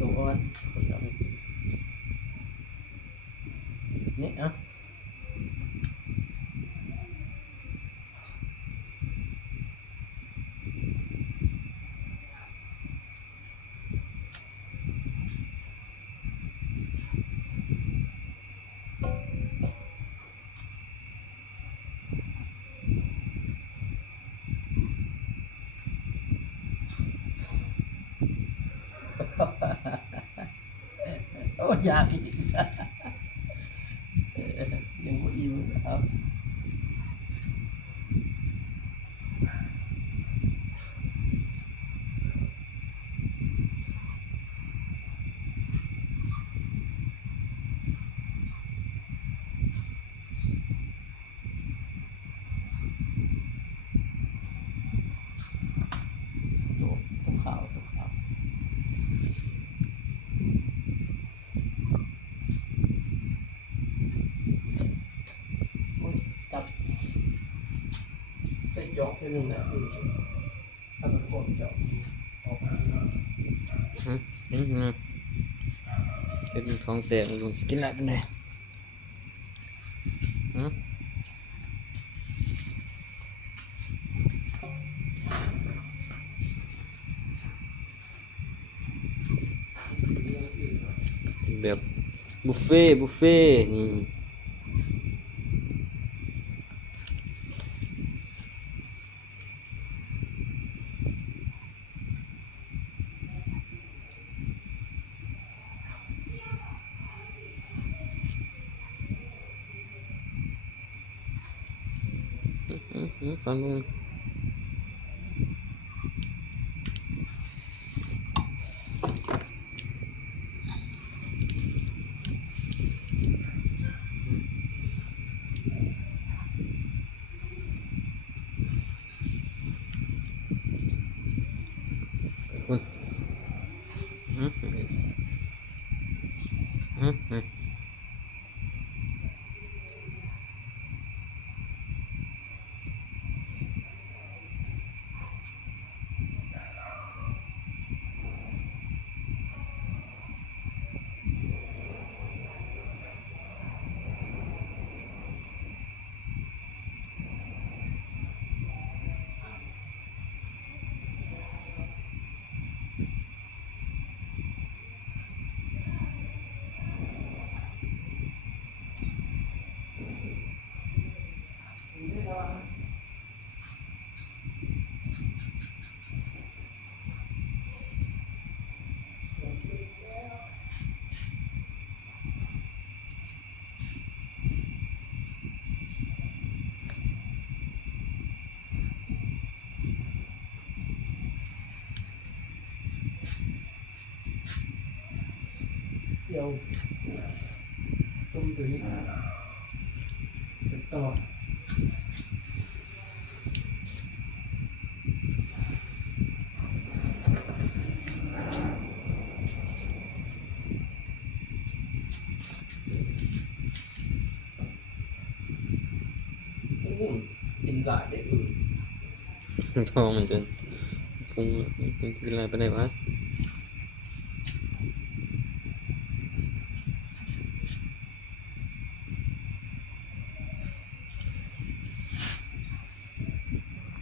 ตัวอ่อนนี่อ่ะโอ้ยากอีกยังไม่อิ่มครับตัวขาวจับใส่จอกให้หนึ่งนะถ้ามันกดจอกออกมาเป็นของแตกลุงสกินอะไรเป็นไงแบบบุฟเฟ่นี่ฟังลุงเดี๋ยวต้มตัวนี้ต่อกินหลายได้อื่น ทองมันจะปรุงกินอะไรไปได้วะ